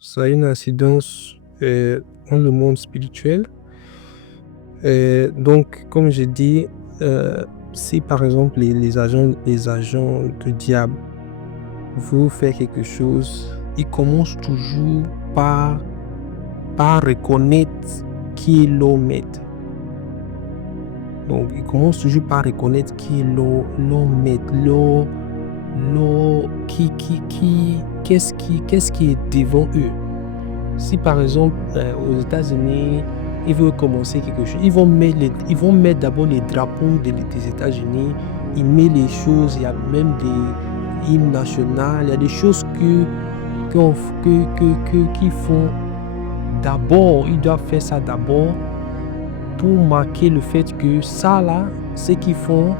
Ça a une incidence dans le monde spirituel. Donc, comme j'ai dit, si par exemple les agents du diable veulent faire quelque chose, ils commencent toujours par, par reconnaître qui est leur maître. Donc, ils commencent toujours par reconnaître qui est leur maître, qu'est-ce qui est devant eux. Si par exemple aux États-Unis, ils veulent commencer quelque chose, ils vont mettre d'abord les drapeaux des États-Unis, ils mettent les choses, il y a même des hymnes nationaux, il y a des choses qu'ils font d'abord, ils doivent faire ça d'abord pour marquer le fait que ça là, ce qu'ils font,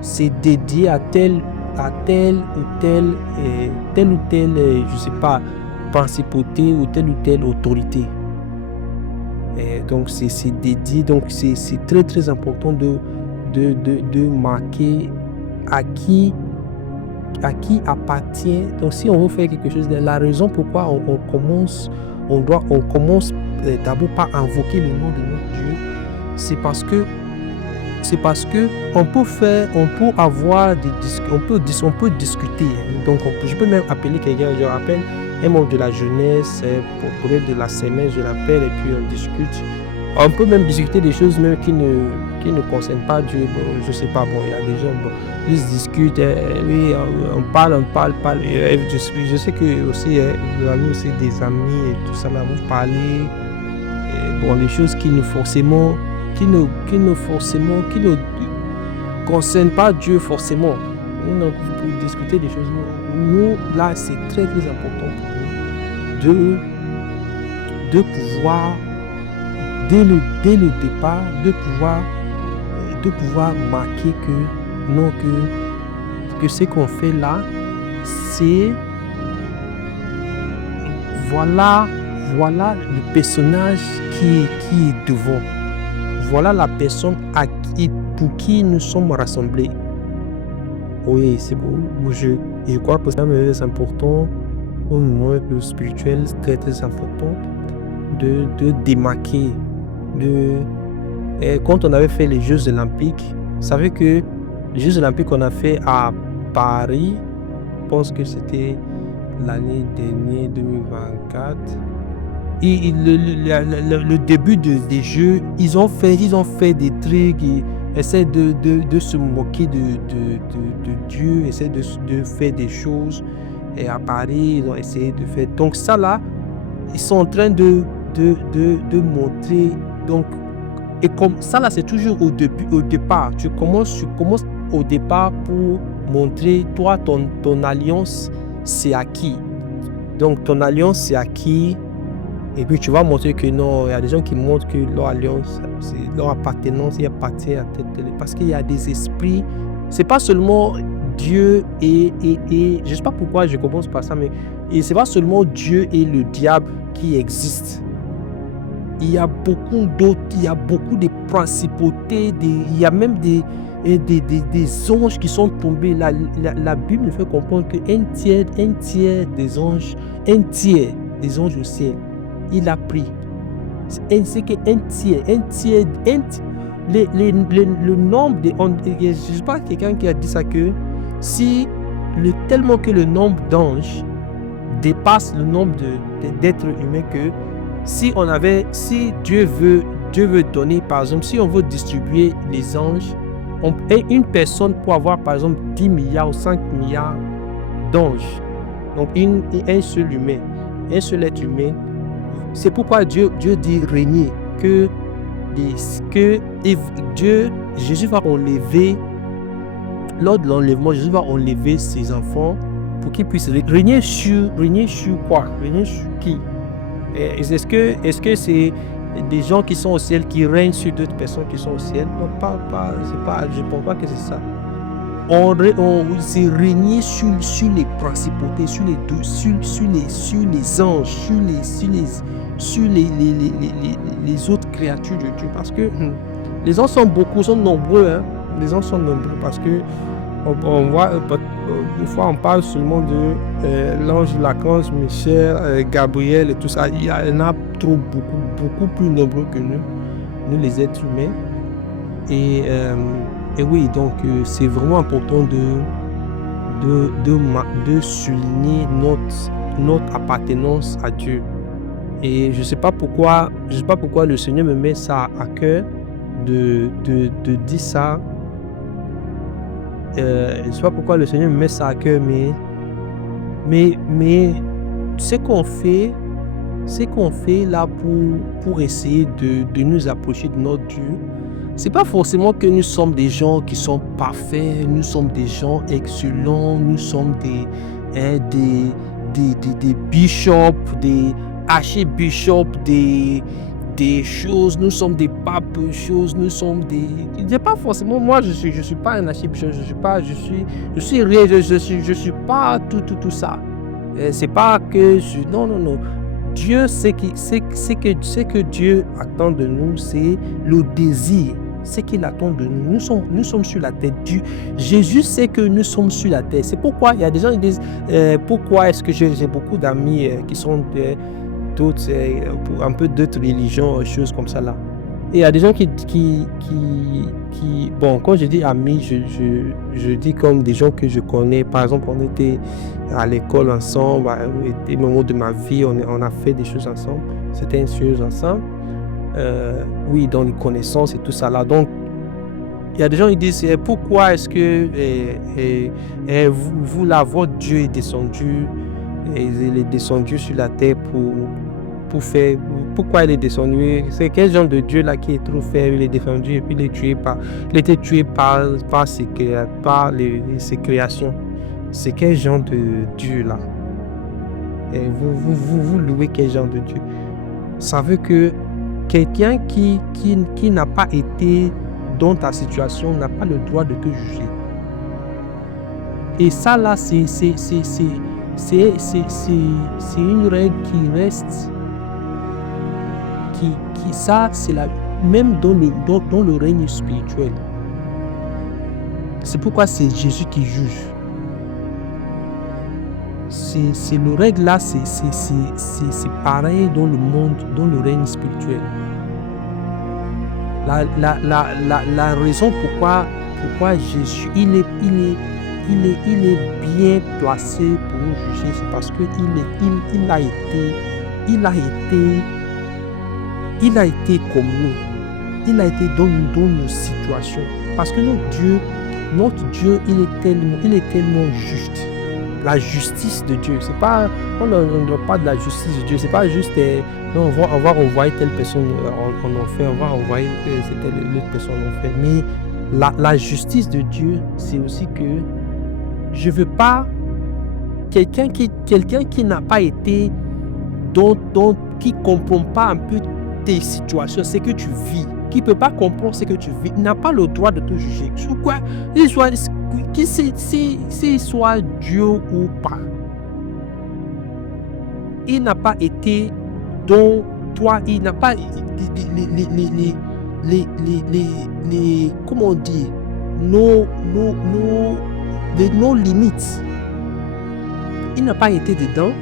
c'est dédié à telle ou telle, je sais pas, principauté ou telle autorité. Donc c'est dédié, donc c'est très très important de marquer à qui appartient. Donc si on veut faire quelque chose, la raison pourquoi on commence d'abord par invoquer le nom de notre Dieu, c'est parce que on peut avoir on peut discuter. Donc je peux même appeler quelqu'un, je rappelle un membre de la jeunesse, pour de la semaine, je l'appelle et puis on discute. On peut même discuter des choses même qui ne concernent pas Dieu. Bon, je sais pas, bon, il y a des gens, bon, ils se discutent, oui, on parle. Je sais que aussi, vous avez aussi des amis et tout ça, là, vous parlez, bon, des choses qui ne concernent pas Dieu forcément. Donc, vous pouvez discuter des choses. Nous, là, c'est très très important pour nous de pouvoir, dès le départ, de pouvoir marquer que ce qu'on fait là, c'est voilà le personnage qui est devant. Voilà la personne pour qui nous sommes rassemblés. Oui, c'est beau. Je crois que c'est important au moment spirituel, c'est très très important de démarquer. Quand on avait fait les Jeux Olympiques, vous savez que les Jeux Olympiques qu'on a fait à Paris, je pense que c'était l'année dernière, 2024. Et le début des Jeux, ils ont fait des trucs, ils essaient de se moquer de Dieu, essaient de faire des choses. Et à Paris, ils ont essayé de faire. Donc ça là, ils sont en train de montrer. Donc, et comme ça là, c'est toujours au départ. Tu commences au départ pour montrer, toi, ton alliance, c'est à qui. Donc ton alliance, c'est à qui. Et puis tu vas montrer que non, il y a des gens qui montrent que leur alliance, c'est leur appartenance, il appartient à telle. Parce qu'il y a des esprits, c'est pas seulement Dieu et je sais pas pourquoi je commence par ça, mais c'est pas seulement Dieu et le diable qui existent. Il y a beaucoup d'autres, il y a beaucoup de principautés, il y a même des anges qui sont tombés. La Bible nous fait comprendre qu'un tiers des anges, au ciel, il a pris. C'est qu'un tiers, le nombre je ne sais pas quelqu'un qui a dit ça, que tellement que le nombre d'anges dépasse le nombre d'êtres humains, que si Dieu veut donner, par exemple, si on veut distribuer les anges, une personne peut avoir par exemple 10 milliards ou 5 milliards d'anges. Donc un seul humain, un seul être humain. C'est pourquoi Dieu dit régner, que Jésus va enlever, lors de l'enlèvement, Jésus va enlever ses enfants pour qu'ils puissent régner sur quoi? Régner sur qui? Est-ce que c'est des gens qui sont au ciel qui règnent sur d'autres personnes qui sont au ciel? Non, je ne pense pas que c'est ça. C'est régner sur les principautés, sur les anges, sur les autres créatures de Dieu. Parce que les anges sont nombreux. Hein? Les anges sont nombreux parce que on voit, des fois on parle seulement de l'ange, l'archange, Michel, Gabriel et tout ça. Il y en a beaucoup plus nombreux que nous les êtres humains. Et oui, donc c'est vraiment important de souligner notre appartenance à Dieu. Et je sais pas pourquoi le Seigneur me met ça à cœur de dire ça. Je sais pas pourquoi le Seigneur me met ça à cœur, mais ce qu'on fait là pour essayer de nous approcher de notre Dieu, c'est pas forcément que nous sommes des gens qui sont parfaits, nous sommes des gens excellents, nous sommes des bishops, des archibishops, des choses, nous sommes des papes choses, nous sommes des... C'est pas forcément, moi je suis pas un archibishop, je suis rien, je suis pas tout ça. C'est pas que non. Dieu, ce que Dieu attend de nous, c'est le désir. Ce qu'il attend de nous. Nous sommes sur la terre. Jésus sait que nous sommes sur la terre. C'est pourquoi il y a des gens qui disent pourquoi est-ce que j'ai beaucoup d'amis qui sont d'autres, un peu d'autres religions, choses comme ça là. Et il y a des gens qui bon, quand je dis amis, je dis comme des gens que je connais. Par exemple, on était à l'école ensemble, à des moments de ma vie, on a fait des choses ensemble, certaines choses ensemble. Oui, dans les connaissances et tout ça là. Donc, il y a des gens qui disent pourquoi est-ce que vous là, votre Dieu est descendu, il est descendu sur la terre pour faire, pourquoi il est descendu, c'est quel genre de Dieu là qui est trop faible, il est descendu et puis il était tué par ses créations. C'est quel genre de Dieu là? Et vous louez quel genre de Dieu? Ça veut que quelqu'un qui n'a pas été dans ta situation n'a pas le droit de te juger. Et ça là, c'est une règle qui reste, ça c'est la même dans le règne spirituel. C'est pourquoi c'est Jésus qui juge. C'est le règle là, c'est pareil dans le monde, dans le règne spirituel. La raison pourquoi Jésus il est bien placé pour nous juger, c'est parce que il a été comme nous. Il a été dans nos situations. Parce que notre Dieu, il est tellement juste. La justice de Dieu, c'est pas, on ne parle pas de la justice de Dieu, c'est pas juste non, on va envoyer telle personne en enfer, on va envoyer telle autre personne en enfer. Mais la justice de Dieu, c'est aussi que je veux pas quelqu'un qui n'a pas été qui comprend pas un peu tes situations, ce que tu vis, qui peut pas comprendre ce que tu vis, n'a pas le droit de te juger. Sur quoi, qu'il soit Dieu ou pas, il n'a pas été dans toi, il n'a pas les comment dire, nos limites. Il n'a pas été dedans.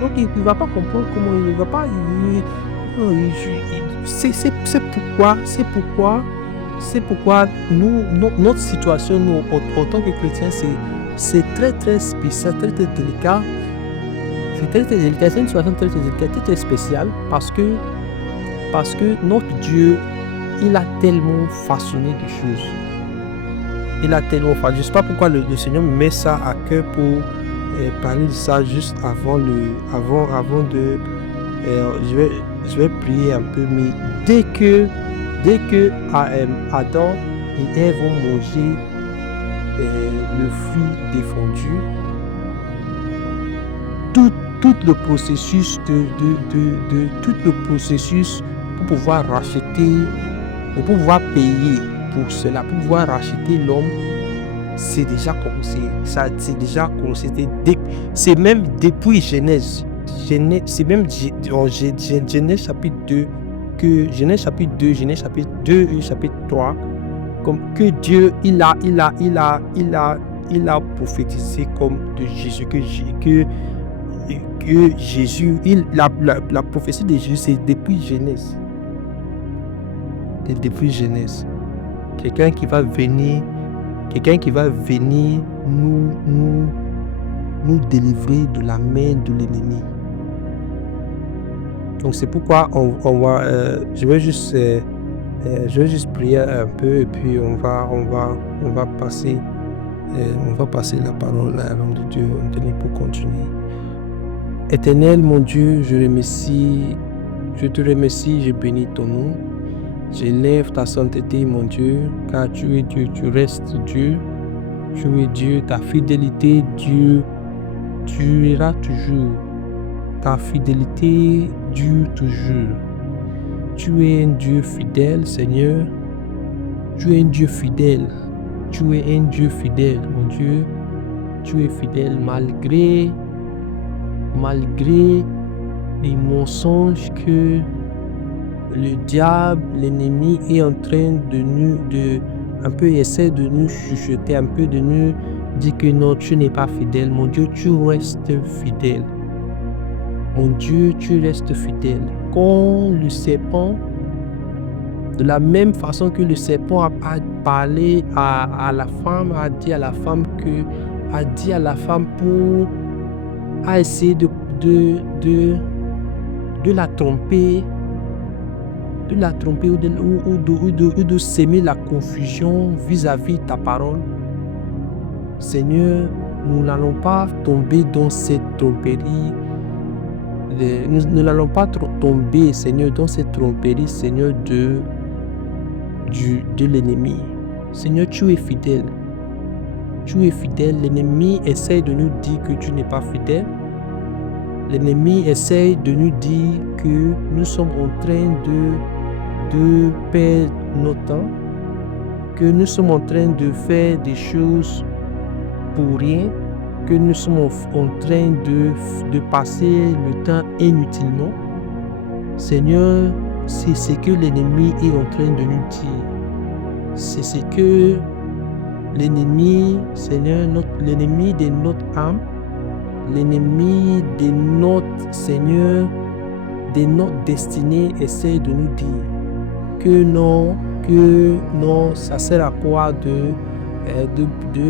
Donc il ne va pas comprendre comment il ne va pas. C'est pourquoi notre situation, nous, en tant que chrétiens, c'est très très spécial, très très délicat. C'est très très délicat, c'est une situation très très délicate, très très spéciale parce que notre Dieu, il a tellement façonné des choses. Il a tellement façonné. Je ne sais pas pourquoi le Seigneur me met ça à cœur pour parler de ça juste avant de je vais prier un peu, mais dès que Adam et Ève vont manger le fruit défendu, tout le processus tout le processus pour pouvoir racheter, pour pouvoir payer pour cela, pour pouvoir racheter l'homme, c'est déjà commencé. Ça, c'est déjà commencé. C'est même depuis Genèse. C'est même Genèse chapitre 2, Genèse chapitre 2, Genèse chapitre 2 et chapitre 3, comme que Dieu, il a il a prophétisé comme de Jésus, que Jésus, la prophétie de Jésus, c'est depuis Genèse. C'est depuis Genèse. Quelqu'un qui va venir nous délivrer de la main de l'ennemi. Donc c'est pourquoi je vais juste prier un peu et puis on va passer la parole à l'homme de Dieu pour continuer. Éternel, mon Dieu, je te remercie, je bénis ton nom. J'élève ta sainteté, mon Dieu, car tu es Dieu, tu restes Dieu. Tu es Dieu, ta fidélité, Dieu, durera toujours. Ta fidélité dure toujours. Tu es un Dieu fidèle, Seigneur. Tu es un Dieu fidèle. Tu es un Dieu fidèle, mon Dieu. Tu es fidèle malgré les mensonges que le diable, l'ennemi est en train essaie de nous chuchoter, un peu de nous dire que non, tu n'es pas fidèle. Mon Dieu, tu restes fidèle. Mon Dieu, tu restes fidèle. Quand le serpent, de la même façon que le serpent a parlé à la femme, a dit à la femme a essayé de la tromper, ou de semer la confusion vis-à-vis de ta parole. Seigneur, nous n'allons pas tomber dans cette tromperie. Nous n'allons pas tomber, Seigneur, dans cette tromperie, Seigneur, de l'ennemi. Seigneur, tu es fidèle. Tu es fidèle. L'ennemi essaie de nous dire que tu n'es pas fidèle. L'ennemi essaie de nous dire que nous sommes en train de perdre notre temps, que nous sommes en train de faire des choses pour rien, que nous sommes en train de passer le temps inutilement. Seigneur, c'est ce que l'ennemi est en train de nous dire. C'est ce que l'ennemi, Seigneur, l'ennemi de notre âme, l'ennemi de notre Seigneur, de notre destinée essaie de nous dire que non, ça sert à quoi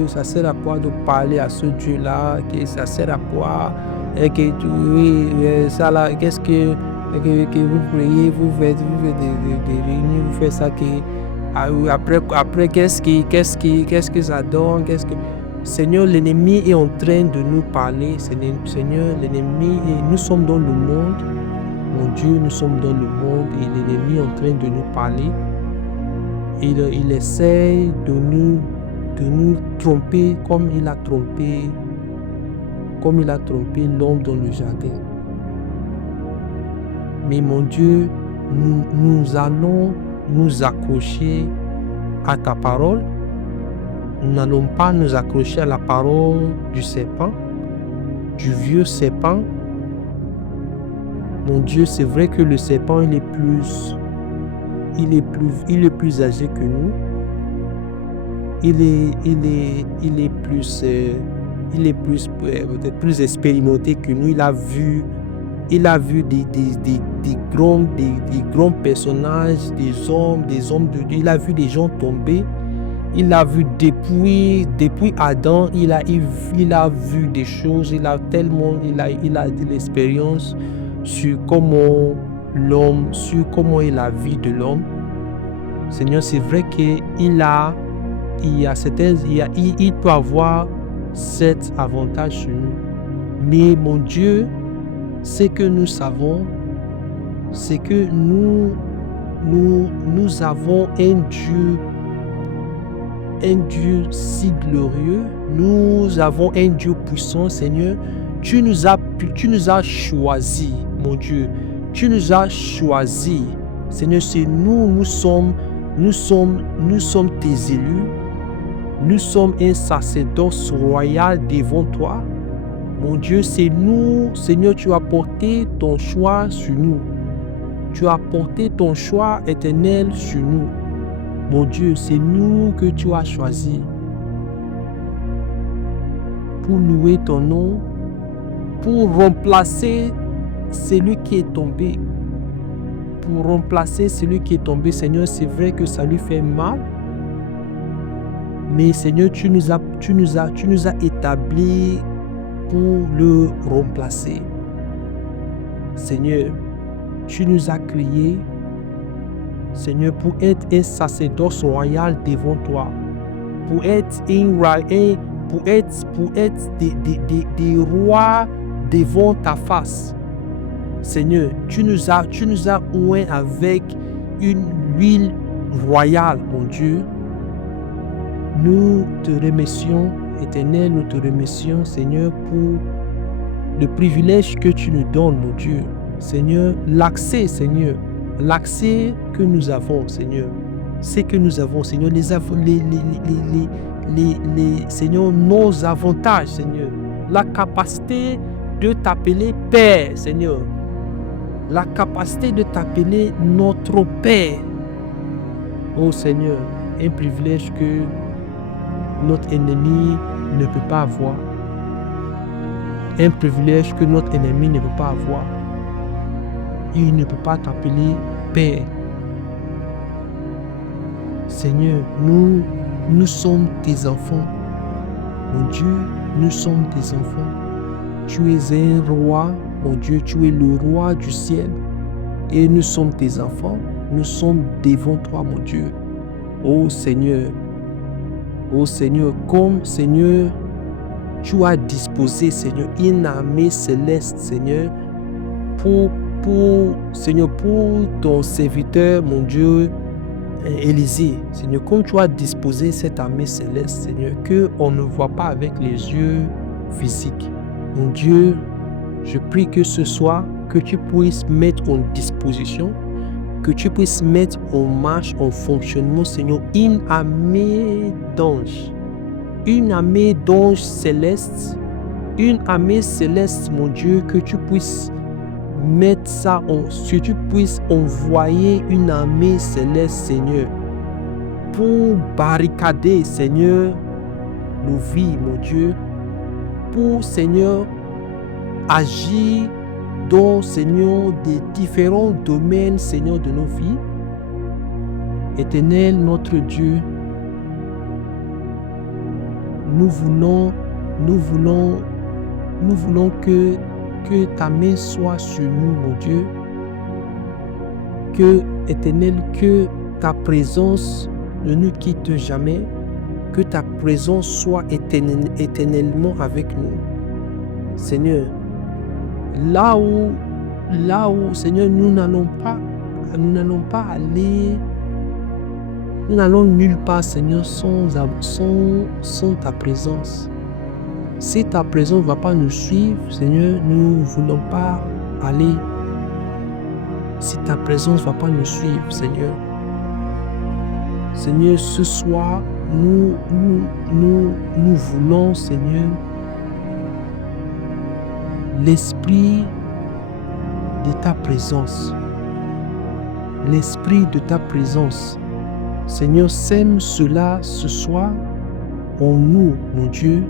ça sert à quoi de parler à ce Dieu-là, que ça sert à quoi, ça là, qu'est-ce que vous priez, vous faites des réunions, vous faites ça, après qu'est-ce que ça donne, Seigneur, l'ennemi est en train de nous parler. Seigneur, l'ennemi, nous sommes dans le monde. Mon Dieu, nous sommes dans le monde et l'ennemi est en train de nous parler. Il essaie de nous tromper comme il a trompé l'homme dans le jardin. Mais mon Dieu, nous allons nous accrocher à ta parole. Nous n'allons pas nous accrocher à la parole du serpent, du vieux serpent. Mon Dieu, c'est vrai que le serpent, il est plus âgé que nous. Il est peut-être plus expérimenté que nous. Il a vu des grands personnages, des hommes de Dieu. Il a vu des gens tomber. Il a vu depuis Adam, il a vu des choses. Il a de l'expérience sur comment est la vie de l'homme. Seigneur, c'est vrai qu'il peut avoir cet avantage sur nous. Mais mon Dieu, ce que nous savons, c'est que nous avons un Dieu si glorieux, nous avons un Dieu puissant, Seigneur. Tu nous as choisis, mon Dieu. Tu nous as choisis, Seigneur. C'est nous sommes tes élus. Nous sommes un sacerdoce royal devant toi. Mon Dieu, c'est nous, Seigneur, tu as porté ton choix sur nous. Tu as porté ton choix éternel sur nous. Mon Dieu, c'est nous que tu as choisis. pour louer ton nom, pour remplacer celui qui est tombé. Pour remplacer celui qui est tombé, Seigneur, c'est vrai que ça lui fait mal. Mais Seigneur, tu nous as établis pour le remplacer. Seigneur, tu nous as créés, Seigneur, pour être un sacerdoce royal devant toi, pour être des rois devant ta face. Seigneur, tu nous as oints avec une huile royale, mon Dieu. Nous te remercions, Éternel, nous te remercions, Seigneur, pour le privilège que tu nous donnes, mon Dieu. Seigneur, l'accès que nous avons, Seigneur. C'est que nous avons, Seigneur, Seigneur, nos avantages, Seigneur. La capacité de t'appeler Père, Seigneur. La capacité de t'appeler notre Père. Oh Seigneur, un privilège que notre ennemi ne peut pas avoir. Un privilège que notre ennemi ne peut pas avoir. Il ne peut pas t'appeler Père. Seigneur, nous sommes tes enfants. Mon Dieu, nous sommes tes enfants. Tu es un roi, mon Dieu, tu es le roi du ciel. Et nous sommes tes enfants. Nous sommes devant toi, mon Dieu. Oh Seigneur, comme Seigneur, tu as disposé, Seigneur, une armée céleste, Seigneur, pour ton serviteur, mon Dieu, Élisée. Seigneur, comme tu as disposé cette armée céleste, Seigneur, qu'on ne voit pas avec les yeux physiques. Mon Dieu, je prie que ce soir, que tu puisses mettre en disposition, que tu puisses mettre en marche, en fonctionnement, Seigneur, une armée d'anges célestes, une armée céleste, mon Dieu, que tu puisses mettre ça, que tu puisses envoyer une armée céleste, Seigneur, pour barricader, Seigneur, nos vies, mon Dieu, pour, Seigneur, agir dans, Seigneur, des différents domaines, Seigneur, de nos vies. Éternel, notre Dieu, nous voulons que ta main soit sur nous, mon Dieu. Que, Éternel, que ta présence ne nous quitte jamais. Que ta présence soit éternellement avec nous. Seigneur, là où, Seigneur, nous n'allons pas aller, nous n'allons nulle part, Seigneur, sans ta présence. Si ta présence ne va pas nous suivre, Seigneur, nous ne voulons pas aller. Si ta présence ne va pas nous suivre, Seigneur. Seigneur, ce soir, nous voulons, Seigneur, l'esprit de ta présence. L'esprit de ta présence. Seigneur, sème cela ce soir en nous, mon Dieu.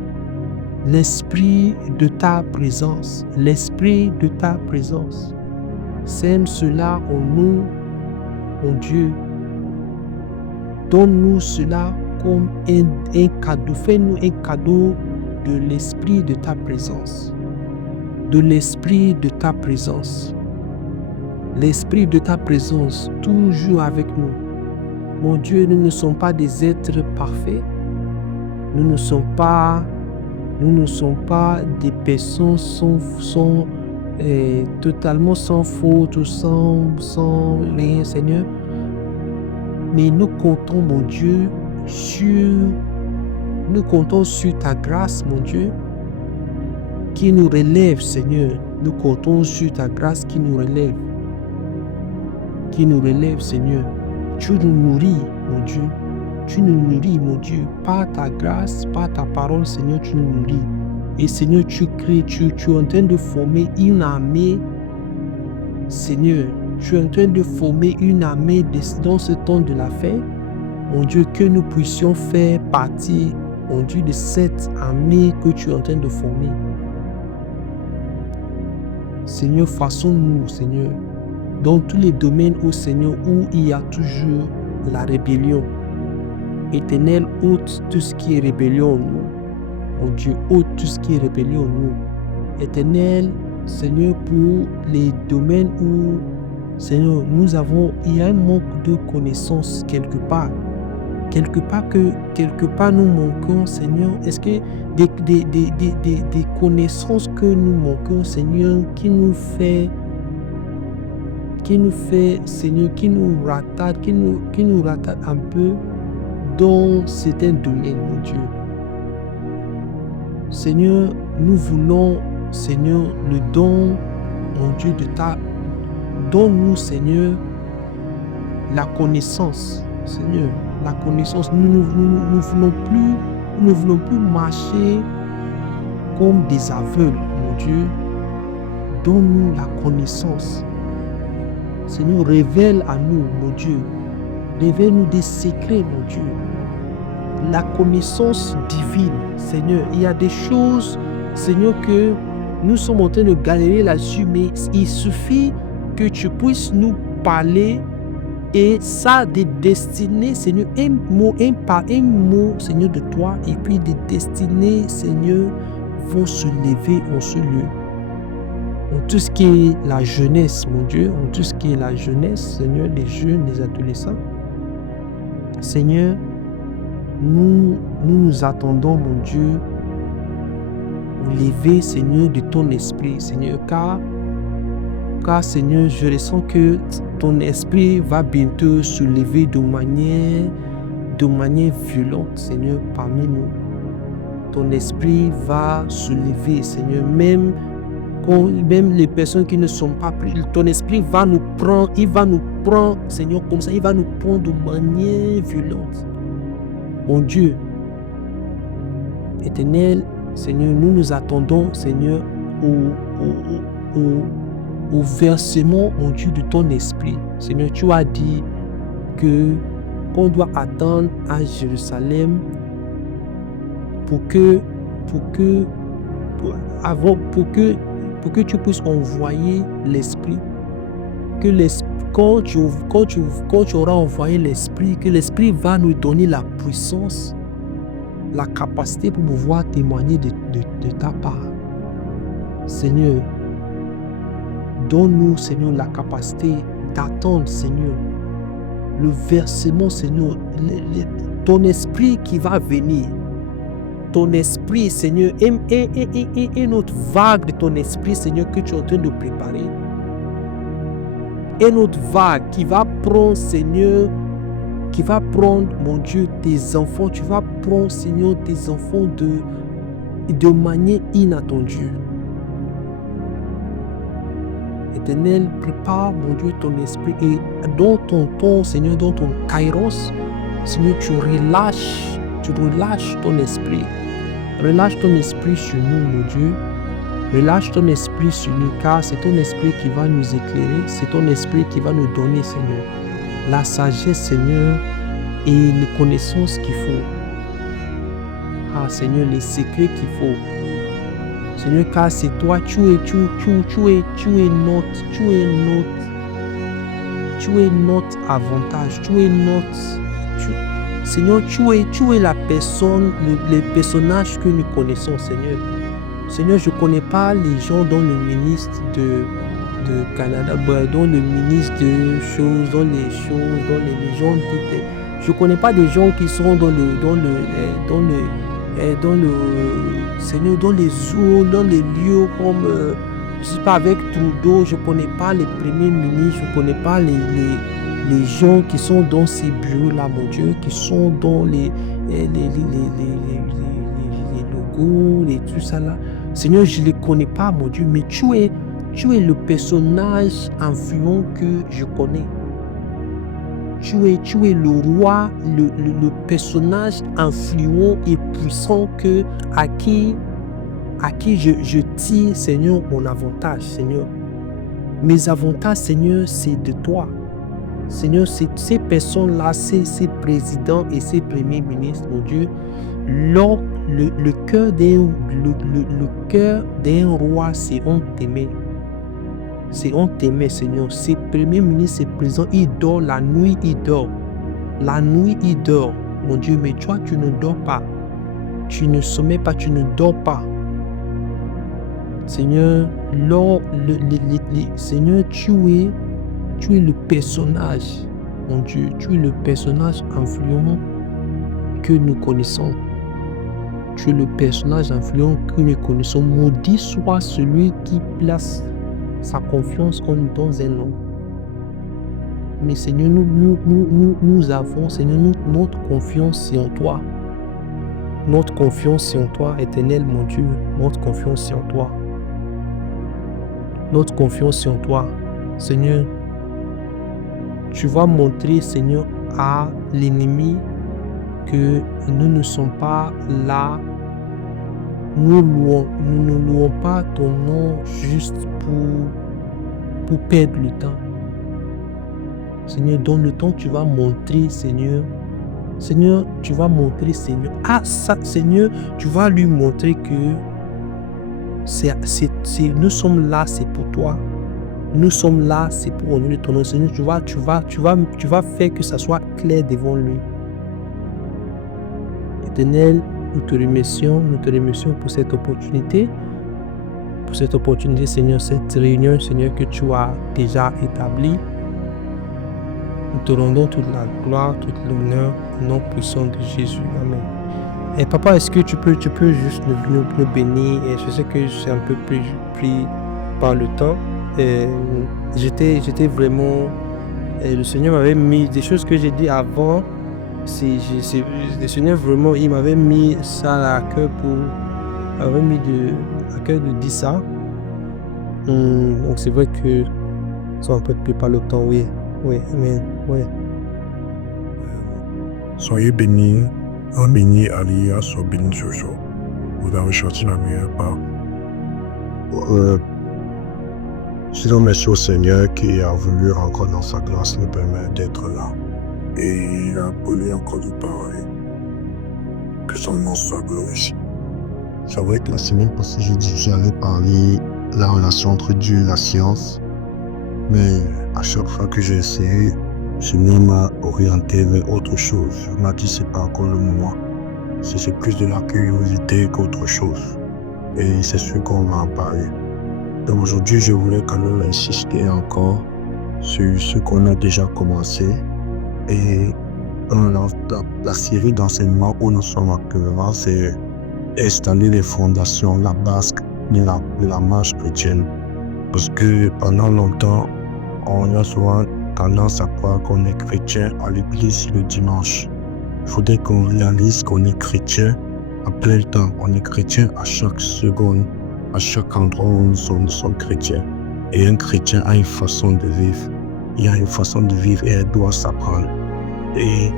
L'esprit de ta présence. L'esprit de ta présence. Sème cela en nous, mon Dieu. Donne-nous cela comme un cadeau. Fais-nous un cadeau de l'esprit de ta présence. De l'esprit de ta présence. L'esprit de ta présence, toujours avec nous. Mon Dieu, nous ne sommes pas des êtres parfaits. Nous ne sommes pas des personnes totalement sans faute, sans rien, Seigneur. Mais nous comptons, mon Dieu, sur ta grâce, mon Dieu, qui nous relève, Seigneur. Nous comptons sur ta grâce qui nous relève. Qui nous relève, Seigneur. Tu nous nourris, mon Dieu. Tu nous nourris, mon Dieu. Par ta grâce, par ta parole, Seigneur, tu nous nourris. Et Seigneur, tu es en train de former une armée. Seigneur, tu es en train de former une armée dans ce temps de la fin. Mon Dieu, que nous puissions faire partie mon Dieu, de cette armée que tu es en train de former. Seigneur, façonne-nous, Seigneur, dans tous les domaines, ô Seigneur, où il y a toujours la rébellion. Éternel, ôte tout ce qui est rébellion en nous. Mon Dieu, ôte tout ce qui est rébellion en nous. Éternel, Seigneur, pour les domaines où, Seigneur, il y a un manque de connaissances quelque part. Quelque part nous manquons, Seigneur. Est-ce que des connaissances que nous manquons, Seigneur, qui nous fait, Seigneur, qui nous ratate un peu dans certains domaines, mon Dieu. Seigneur, nous voulons, Seigneur, le don, mon Dieu, donne-nous, Seigneur, la connaissance, Seigneur, la connaissance. Nous ne voulons plus marcher comme des aveugles, mon Dieu. Donne-nous la connaissance. Seigneur, révèle à nous, mon Dieu. Révèle-nous des secrets, mon Dieu. La connaissance divine, Seigneur. Il y a des choses, Seigneur, que nous sommes en train de galérer là-dessus, mais il suffit que tu puisses nous parler et ça, des destinées, Seigneur, un mot, Seigneur, de toi, et puis des destinées, Seigneur, vont se lever en ce lieu. En tout ce qui est la jeunesse, mon Dieu, en tout ce qui est la jeunesse, Seigneur, les jeunes, les adolescents. Seigneur, nous attendons, mon Dieu, au lever, Seigneur, de ton esprit, Seigneur, car Seigneur, je ressens que ton esprit va bientôt se lever de manière violente, Seigneur, parmi nous. Ton esprit va se lever, Seigneur, même les personnes qui ne sont pas prises, ton esprit va nous prendre, Seigneur, comme ça, il va nous prendre de manière violente. Mon Dieu, éternel, Seigneur, nous attendons, Seigneur, au versement, mon Dieu, de ton esprit. Seigneur, tu as dit qu'on doit attendre à Jérusalem pour que tu puisses envoyer l'esprit. Quand tu auras envoyé l'esprit, que l'esprit va nous donner la puissance, la capacité pour pouvoir témoigner de ta part. Seigneur, donne-nous, Seigneur, la capacité d'attendre, Seigneur, le versement, Seigneur, ton esprit qui va venir. Ton esprit, Seigneur, et une autre vague de ton esprit, Seigneur, que tu es en train de préparer. Une autre vague qui va prendre, Seigneur, mon Dieu, tes enfants. Tu vas prendre, Seigneur, tes enfants de manière inattendue. Éternel, prépare, mon Dieu, ton esprit et dans ton temps, Seigneur, dans ton kairos, Seigneur, tu relâches ton esprit. Relâche ton esprit sur nous, mon Dieu. Relâche ton esprit sur nous, car c'est ton esprit qui va nous éclairer, c'est ton esprit qui va nous donner, Seigneur, la sagesse, Seigneur, et les connaissances qu'il faut. Ah, Seigneur, les secrets qu'il faut. Seigneur, car c'est toi, tu es notre avantage, Seigneur, tu es la personne, les personnages que nous connaissons, Seigneur. Seigneur, je ne connais pas les gens dans le ministre de Canada, dans le ministre de choses, dans les gens qui étaient. Je ne connais pas des gens qui sont dans le Seigneur, dans les eaux, dans les lieux comme, je ne sais pas, avec Trudeau, je ne connais pas les premiers ministres, je ne connais pas les gens qui sont dans ces bureaux-là, mon Dieu, qui sont dans les logos, et tout ça là. Seigneur, je ne les connais pas, mon Dieu, mais tu es le personnage influent que je connais. Tu es le roi, le personnage influent et puissant à qui je tire, Seigneur, mon avantage, Seigneur. Mes avantages, Seigneur, c'est de toi. Seigneur, ces personnes-là, ces présidents et ces premiers ministres, mon Dieu, Le cœur d'un roi, c'est entre tes mains. C'est entre tes mains, Seigneur. Ses premiers ministres, ses présidents, ils dorment la nuit, ils dorment. La nuit, ils dorment. Mon Dieu, mais toi, tu ne dors pas. Tu ne sommets pas, tu ne dors pas. Seigneur, Seigneur, tu es le personnage, mon Dieu, tu es le personnage influent que nous connaissons. Tu es le personnage influent que nous connaissons. Maudit soit celui qui place sa confiance dans un homme. Mais Seigneur, nous avons, Seigneur, notre confiance c'est en toi. Notre confiance c'est en toi, éternel, mon Dieu. Notre confiance c'est en toi. Notre confiance c'est en toi. Seigneur, tu vas montrer, Seigneur, à l'ennemi que nous ne sommes pas là. Nous ne louons pas ton nom juste pour perdre le temps. Seigneur, dans le temps, tu vas montrer, Seigneur. Seigneur, tu vas montrer, Seigneur. Seigneur, tu vas lui montrer que nous sommes là, c'est pour toi. Nous sommes là, c'est pour honorer ton nom. Seigneur, tu vas faire que ça soit clair devant lui. Éternel, nous te remercions pour cette opportunité. Pour cette opportunité, Seigneur, cette réunion, Seigneur, que tu as déjà établie. Nous te rendons toute la gloire, toute l'honneur, au nom puissant de Jésus. Amen. Et papa, est-ce que tu peux juste nous bénir? Et je sais que je suis un peu pris par le temps. J'étais vraiment... le Seigneur m'avait mis des choses que j'ai dit avant. Le Seigneur vraiment, il m'avait mis ça à cœur de dire ça. Donc c'est vrai que ça un peu pris par le temps, oui. Oui, amen. Oui. Soyez bénis, un béni Aliyah soit béni ce jour. Vous avez choisi la meilleure part. Sinon, merci au Seigneur qui a voulu encore dans sa grâce nous permettre d'être là. Et il a voulu encore nous parler. Que son nom soit glorifié. C'est vrai que la semaine passée, j'ai dit que j'allais parler de la relation entre Dieu et la science. Mais à chaque fois que j'ai essayé, le Seigneur m'a orienté vers autre chose. Il m'a dit c'est pas encore le moment. C'est plus de la curiosité qu'autre chose. Et c'est sûr qu'on va en parler. Donc aujourd'hui, je voulais quand même insister encore sur ce qu'on a déjà commencé. Et la série d'enseignements où nous sommes actuellement, c'est installer les fondations, la base de la marche chrétienne. Parce que pendant longtemps, on a souvent tendance à croire qu'on est chrétien à l'église le dimanche. Il faudrait qu'on réalise qu'on est chrétien à plein temps. On est chrétien à chaque seconde, à chaque endroit où nous sommes chrétiens. Et un chrétien a une façon de vivre. Il a une façon de vivre et elle doit s'apprendre. Et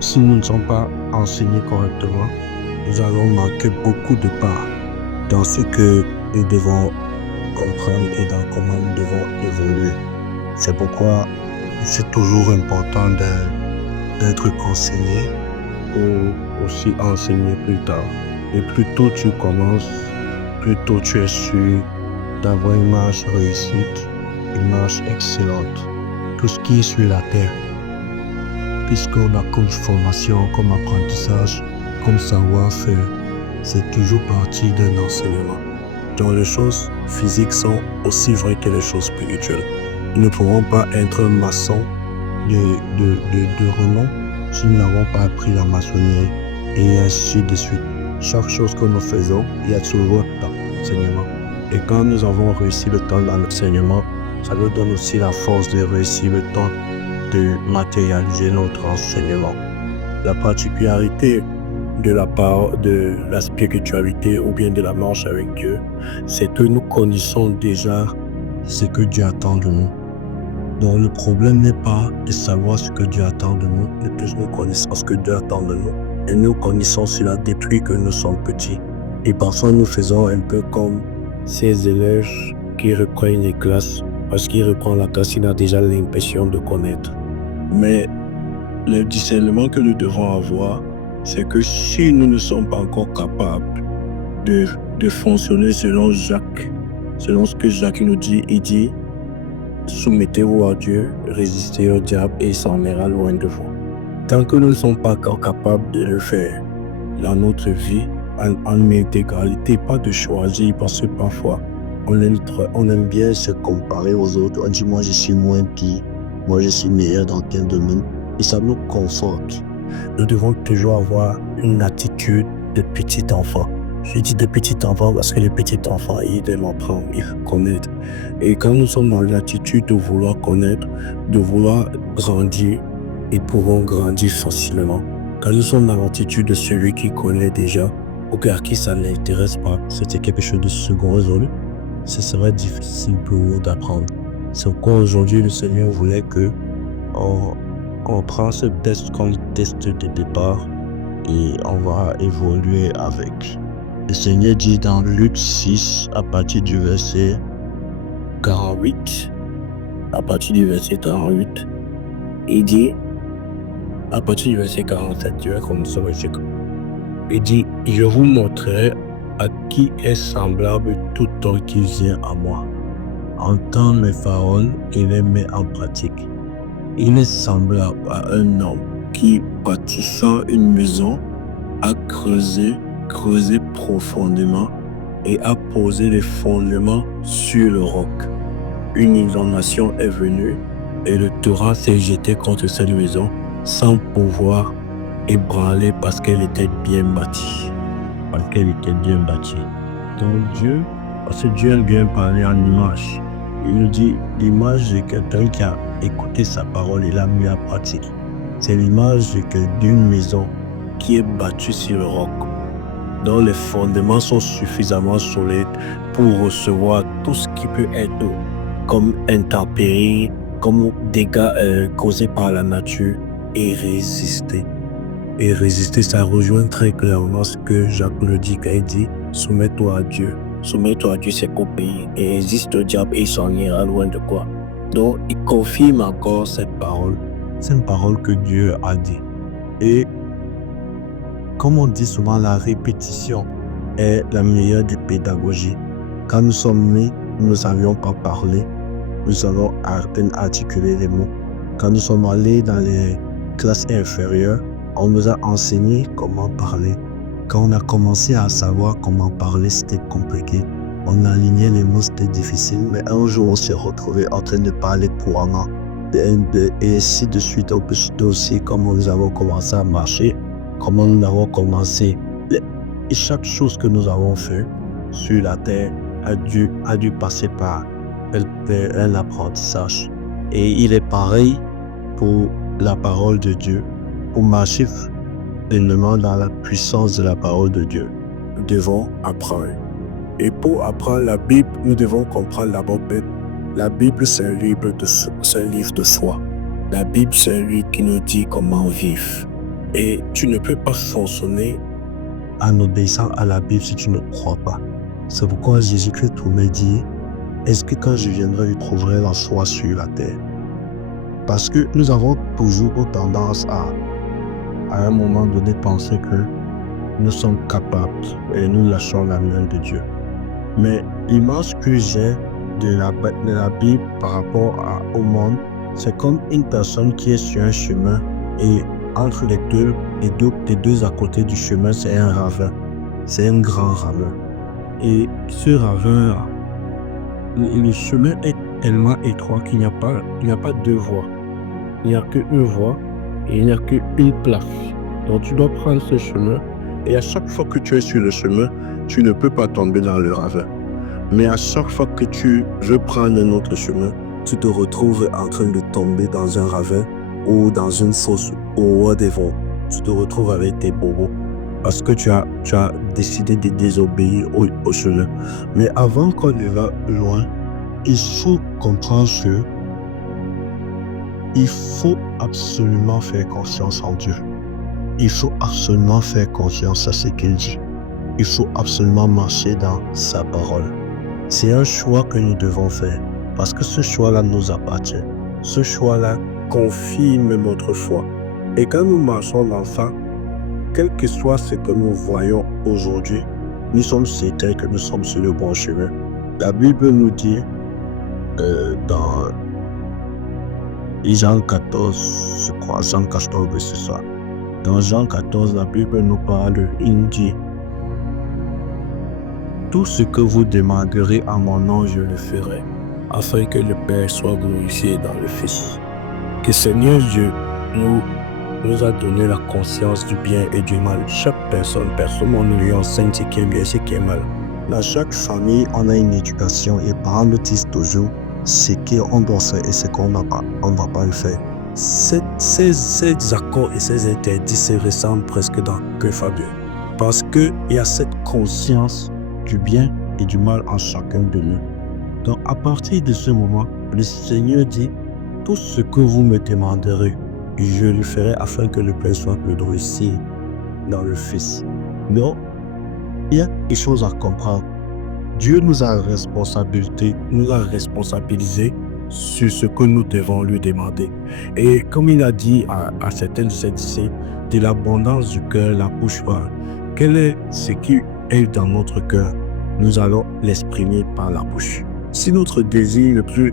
si nous ne sommes pas enseignés correctement, nous allons manquer beaucoup de part dans ce que nous devons comprendre et dans comment nous devons évoluer. C'est pourquoi c'est toujours important d'être enseigné ou aussi enseigner plus tard. Et plus tôt tu commences, plus tôt tu es sûr d'avoir une marche réussite, une marche excellente. Tout ce qui est sur la terre, puisqu'on a comme formation, comme apprentissage, comme savoir-faire, c'est toujours partie d'un enseignement. Donc les choses physiques sont aussi vraies que les choses spirituelles. Nous ne pourrons pas être maçons de renom si nous n'avons pas appris la maçonnerie et ainsi de suite. Chaque chose que nous faisons, il y a toujours un temps d'enseignement. Et quand nous avons réussi le temps dans l'enseignement, ça nous donne aussi la force de réussir le temps de matérialiser notre enseignement. La particularité de la part de la spiritualité ou bien de la marche avec Dieu, c'est que nous connaissons déjà ce que Dieu attend de nous. Donc le problème n'est pas de savoir ce que Dieu attend de nous, mais plus nous connaissons ce que Dieu attend de nous. Et nous connaissons cela depuis que nous sommes petits. Et parfois nous faisons un peu comme ces élèves qui reprennent les classes, parce qu'il reprend la classe, il a déjà l'impression de connaître. Mais le discernement que nous devons avoir, c'est que si nous ne sommes pas encore capables de fonctionner selon ce que Jacques nous dit, il dit, soumettez-vous à Dieu, résistez au diable et il s'en ira loin de vous. Tant que nous ne sommes pas encore capables de le faire dans notre vie, en intégralité, pas de choisir, parce que parfois, on aime bien se comparer aux autres. On dit, moi je suis moins pire, moi je suis meilleur dans tel domaine, et ça nous conforte. Nous devons toujours avoir une attitude de petit enfant. Je dis de petit enfant parce que le petit enfant, il aime apprendre, il connaît. Et quand nous sommes dans l'attitude de vouloir connaître, de vouloir grandir, ils pourront grandir facilement. Quand nous sommes dans l'attitude de celui qui connaît déjà, ou à qui ça ne l'intéresse pas, c'était quelque chose de second résolu, ce serait difficile pour nous d'apprendre. C'est pourquoi aujourd'hui le Seigneur voulait que on prend ce test comme test de départ et on va évoluer avec. Le Seigneur dit dans Luc 6, à partir du verset 48, il dit, à partir du verset 47, tu vas commencer au verset 40. Il dit, je vous montrerai à qui est semblable tout homme qui vient à moi. Entend mes paroles et les met en pratique. Il est semblable à un homme qui, bâtissant une maison, a creusé profondément et a posé les fondements sur le roc. Une inondation est venue et le torrent s'est jeté contre cette maison sans pouvoir ébranler parce qu'elle était bien bâtie. Donc Dieu, parce que Dieu aime bien parler en image, il nous dit l'image de quelqu'un qui a écouté sa parole et l'a mis en pratique. C'est l'image d'une maison qui est bâtue sur le roc, dont les fondements sont suffisamment solides pour recevoir tout ce qui peut être comme intempéries, comme dégâts causés par la nature et résister. Et résister, ça rejoint très clairement ce que Jacques le dit quand il dit « Soumets-toi à Dieu ». Soumets-toi à Dieu, c'est obéir. Et résiste au diable et il s'en ira loin de quoi. Donc, il confirme encore cette parole. C'est une parole que Dieu a dit. Et comme on dit souvent, la répétition est la meilleure des pédagogies. Quand nous sommes nés, nous ne savions pas parler. Nous savons à peine articuler les mots. Quand nous sommes allés dans les classes inférieures, on nous a enseigné comment parler. Quand on a commencé à savoir comment parler, c'était compliqué. On alignait les mots, c'était difficile. Mais un jour, on s'est retrouvé en train de parler couramment. Et ainsi de suite, on peut citer aussi comment nous avons commencé à marcher, comment nous avons commencé. Et chaque chose que nous avons fait sur la terre a dû passer par un apprentissage. Et il est pareil pour la parole de Dieu, pour marcher pleinement dans la puissance de la parole de Dieu. Nous devons apprendre. Et pour apprendre la Bible, nous devons comprendre la Bible. La Bible, c'est un livre de foi. La Bible, c'est un livre qui nous dit comment vivre. Et tu ne peux pas fonctionner en obéissant à la Bible si tu ne crois pas. C'est pourquoi Jésus-Christ me dit, est-ce que quand je viendrai, je trouverai la foi sur la terre? Parce que nous avons toujours tendance à un moment donné, penser que nous sommes capables et nous lâchons la main de Dieu. Mais l'image que j'ai de la Bible par rapport au monde, c'est comme une personne qui est sur un chemin et entre les deux à côté du chemin, c'est un ravin. C'est un grand ravin. Et ce ravin, le chemin est tellement étroit qu'il n'y a pas deux voies. Il n'y a qu'une voie et il n'y a qu'une place. Donc tu dois prendre ce chemin et à chaque fois que tu es sur le chemin, tu ne peux pas tomber dans le ravin. Mais à chaque fois que tu veux prendre un autre chemin, tu te retrouves en train de tomber dans un ravin ou dans une fosse ou whatever. Tu te retrouves avec tes bobos parce que tu as décidé de désobéir au chemin. Mais avant qu'on ne va loin, il faut comprendre que il faut absolument faire confiance en Dieu. Il faut absolument faire confiance à ce qu'il dit. Il faut absolument marcher dans sa parole. C'est un choix que nous devons faire parce que ce choix-là nous appartient. Ce choix-là confirme notre foi. Et quand nous marchons dans ça, quel que soit ce que nous voyons aujourd'hui, nous sommes certains que nous sommes sur le bon chemin. La Bible nous dit dans Jean 14, je crois, Jean 14, c'est ça. Dans Jean 14, la Bible nous parle, il dit: tout ce que vous demanderez à mon nom, je le ferai, afin que le Père soit glorifié dans le Fils. Que Seigneur Dieu nous a donné la conscience du bien et du mal. Chaque personne nous lui enseigne ce qui est bien et ce qui est mal. Dans chaque famille, on a une éducation et parents nous disent toujours ce qu'on doit faire et ce qu'on ne va pas le faire. Ces accords et ces interdits se ressemblent presque dans que fabuleux. Parce qu'il y a cette conscience du bien et du mal en chacun de nous. Donc à partir de ce moment, le Seigneur dit: tout ce que vous me demanderez, je le ferai afin que le Père soit glorifié dans le Fils. Donc, il y a quelque chose à comprendre. Dieu nous a responsabilisés sur ce que nous devons lui demander. Et comme il a dit à certains de ses disciples, de l'abondance du cœur, la bouche parle. Quel est ce qui est dans notre cœur? Nous allons l'exprimer par la bouche. Si notre désir le plus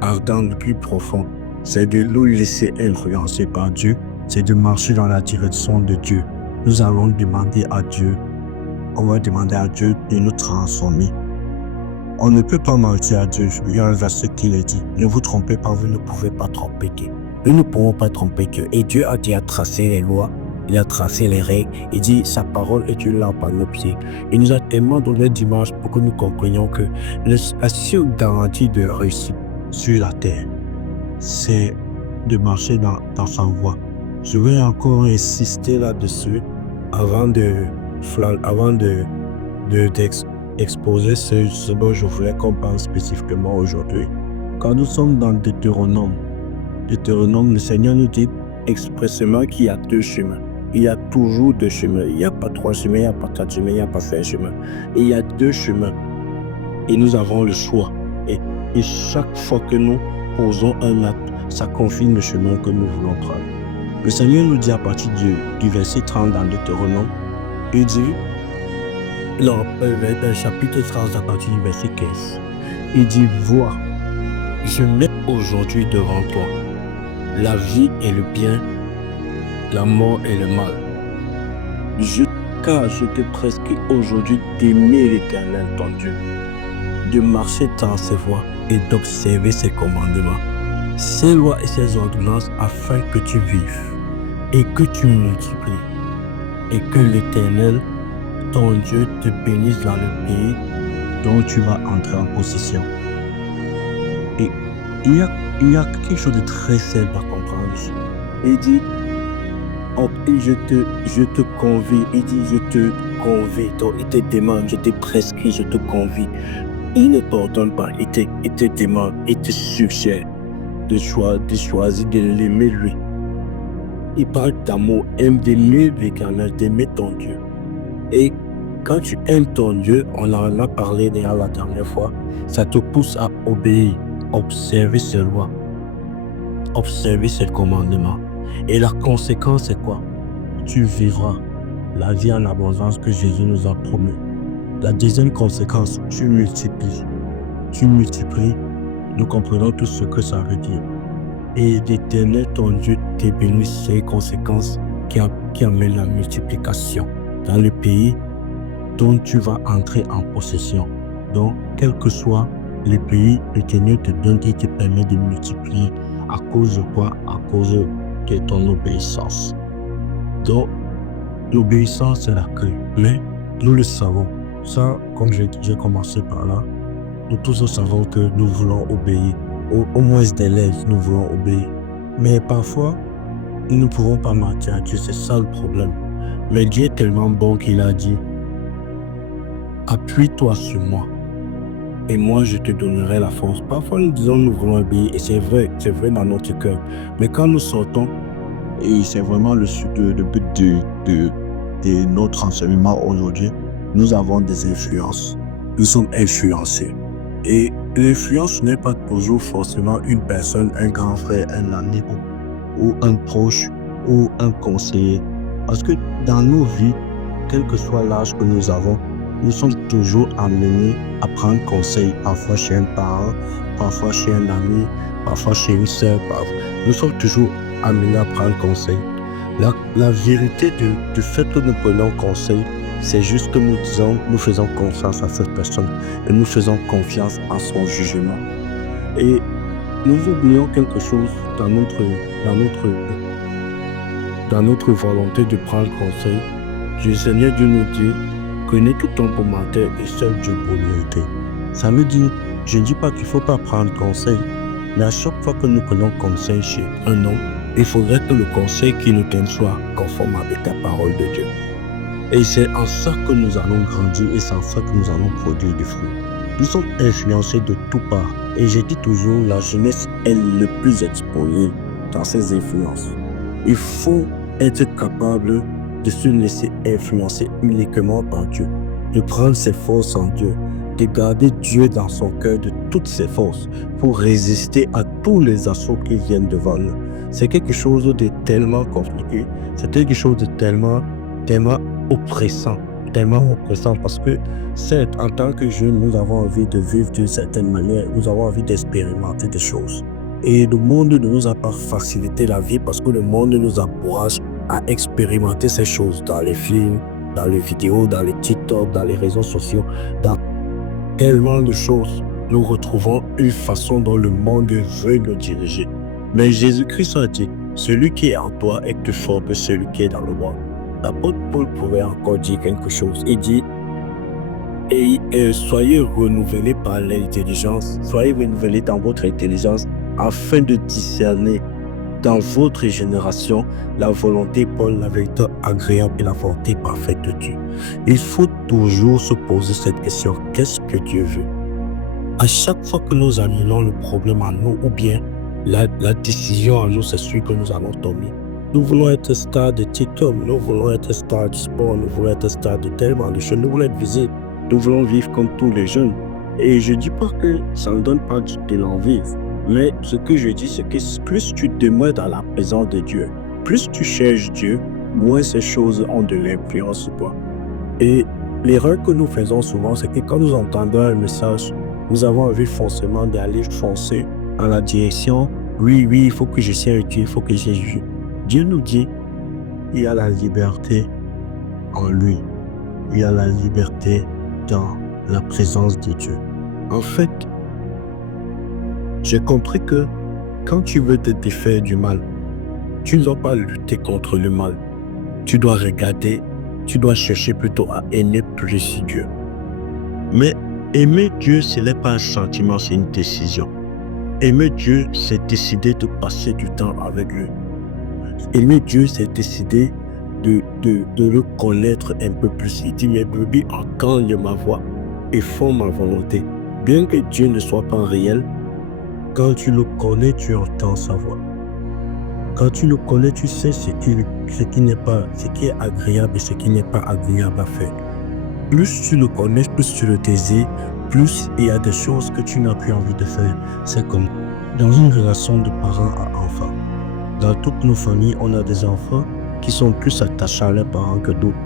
ardent, le plus profond, c'est de nous laisser influencer par Dieu, c'est de marcher dans la direction de Dieu, nous allons demander à Dieu, on va demander à Dieu de nous transformer. On ne peut pas mentir à Dieu. Il y a un verset qui le dit: ne vous trompez pas, vous ne pouvez pas tromper Dieu. Nous ne pouvons pas tromper Dieu. Et Dieu a déjà tracé les lois, il a tracé les règles, il dit sa parole est une lampe à nos pieds. Il nous a tellement donné d'images pour que nous comprenions que la seule garantie de réussite sur la terre, c'est de marcher dans sa voie. Je vais encore insister là-dessus avant d'exposer ce dont je voulais qu'on parle spécifiquement aujourd'hui. Quand nous sommes dans Deutéronome, le Seigneur nous dit expressément qu'il y a deux chemins. Il y a toujours deux chemins. Il n'y a pas trois chemins, il n'y a pas quatre chemins, il n'y a pas cinq chemins. Il y a deux chemins. Et nous avons le choix. Et chaque fois que nous posons un acte, ça confirme le chemin que nous voulons prendre. Le Seigneur nous dit à partir du verset 30 dans Deutéronome, il dit, dans le chapitre 30 à partir du verset 15, il dit: vois, je mets aujourd'hui devant toi la vie et le bien, la mort et le mal. Car je te prescris aujourd'hui d'aimer l'Éternel ton Dieu, de marcher dans ses voies et d'observer ses commandements, ses lois et ses ordonnances, afin que tu vives et que tu multiplies, et que l'Éternel ton Dieu te bénisse dans le pays dont tu vas entrer en possession. Et il y a quelque chose de très simple à comprendre ici. Il dit: je te convie. Il dit: je te convie. Donc il te demande, je te prescris, je te convie. Il ne t'ordonne pas, il te demande, il te suggère de choisir de l'aimer lui. Il parle d'amour, d'aimer l'Éternel, d'aimer ton Dieu. Et quand tu aimes ton Dieu, on en a parlé déjà la dernière fois, ça te pousse à obéir, observer ses lois, observer ses commandements. Et la conséquence, c'est quoi? Tu vivras la vie en abondance que Jésus nous a promis. La deuxième conséquence, tu multiplies. Tu multiplies, nous comprenons tout ce que ça veut dire. Et l'Éternel, ton Dieu, te bénisse, c'est les conséquences qui amènent la multiplication dans le pays dont tu vas entrer en possession. Donc, quel que soit le pays, l'Éternel te donne et te permet de multiplier. À cause de quoi? À cause de ton obéissance. Donc, l'obéissance, c'est la clé. Mais nous le savons. Ça, comme j'ai commencé par là, nous tous savons que nous voulons obéir. Au moins des lèvres, nous voulons obéir. Mais parfois, nous ne pouvons pas mentir à Dieu. C'est ça le problème. Mais Dieu est tellement bon qu'il a dit: appuie-toi sur moi et moi je te donnerai la force. Parfois nous disons nous voulons obéir, et c'est vrai dans notre cœur. Mais quand nous sortons, et c'est vraiment le but de notre enseignement aujourd'hui, nous avons des influences. Nous sommes influencés. Et l'influence n'est pas toujours forcément une personne, un grand frère, un ami ou un proche ou un conseiller. Parce que dans nos vies, quel que soit l'âge que nous avons, nous sommes toujours amenés à prendre conseil, parfois chez un parent, parfois chez un ami, parfois chez une sœur. Nous sommes toujours amenés à prendre conseil. La vérité du fait que nous prenons conseil, c'est juste que nous faisons confiance à cette personne et nous faisons confiance à son jugement. Et nous oublions quelque chose dans notre volonté de prendre conseil. Le Seigneur Dieu nous dit, connais tout ton commentaire et seul Dieu pour l'aider. Ça veut dire, je ne dis pas qu'il ne faut pas prendre conseil, mais à chaque fois que nous prenons conseil chez un homme, il faudrait que le conseil qui nous donne soit conforme avec la parole de Dieu. Et c'est en ça que nous allons grandir et c'est en ça que nous allons produire du fruit. Nous sommes influencés de toutes parts. Et j'ai dit toujours, la jeunesse est le plus exposée dans ces influences. Il faut être capable de se laisser influencer uniquement par Dieu, de prendre ses forces en Dieu, de garder Dieu dans son cœur de toutes ses forces pour résister à tous les assauts qui viennent devant nous. C'est quelque chose de tellement compliqué, c'est quelque chose de tellement oppressant parce que certes, en tant que jeunes, nous avons envie de vivre d'une certaine manière, nous avons envie d'expérimenter des choses. Et le monde ne nous a pas facilité la vie parce que le monde nous encourage à expérimenter ces choses dans les films, dans les vidéos, dans les TikTok, dans les réseaux sociaux, dans tellement de choses. Nous retrouvons une façon dont le monde veut nous diriger. Mais Jésus-Christ a dit, celui qui est en toi est plus fort que celui qui est dans le monde. L'apôtre Paul pouvait encore dire quelque chose. Il dit, soyez renouvelés par l'intelligence, soyez renouvelés dans votre intelligence afin de discerner dans votre génération la volonté Paul, la vérité agréable et la volonté parfaite de Dieu. Il faut toujours se poser cette question, qu'est-ce que Dieu veut? À chaque fois que nous annulons le problème à nous ou bien la décision à nous, c'est celui que nous allons tomber. Nous voulons être stars de TikTok, nous voulons être stars du sport, nous voulons être stars de tellement de choses, nous voulons être visibles, nous voulons vivre comme tous les jeunes. Et je ne dis pas que ça ne donne pas de l'envie, mais ce que je dis, c'est que plus tu demeures dans la présence de Dieu, plus tu cherches Dieu, moins ces choses ont de l'influence sur toi. Et l'erreur que nous faisons souvent, c'est que quand nous entendons un message, nous avons envie forcément d'aller foncer dans la direction, oui, il faut que je serve Dieu, il faut que je juge. Dieu nous dit, il y a la liberté en lui. Il y a la liberté dans la présence de Dieu. En fait, j'ai compris que quand tu veux te défaire du mal, tu ne dois pas lutter contre le mal. Tu dois regarder, tu dois chercher plutôt à aimer plus Dieu. Mais aimer Dieu, ce n'est pas un sentiment, c'est une décision. Aimer Dieu, c'est décider de passer du temps avec lui. Aimer Dieu, c'est décider de le connaître un peu plus. Il dit, mes brebis entendent ma voix et font ma volonté. Bien que Dieu ne soit pas réel, quand tu le connais, tu entends sa voix. Quand tu le connais, tu sais ce qui est agréable et ce qui n'est pas agréable à faire. Plus tu le connais, plus tu le désires, plus il y a des choses que tu n'as plus envie de faire. C'est comme dans une relation de parents à enfants. Dans toutes nos familles, on a des enfants qui sont plus attachés à leurs parents que d'autres.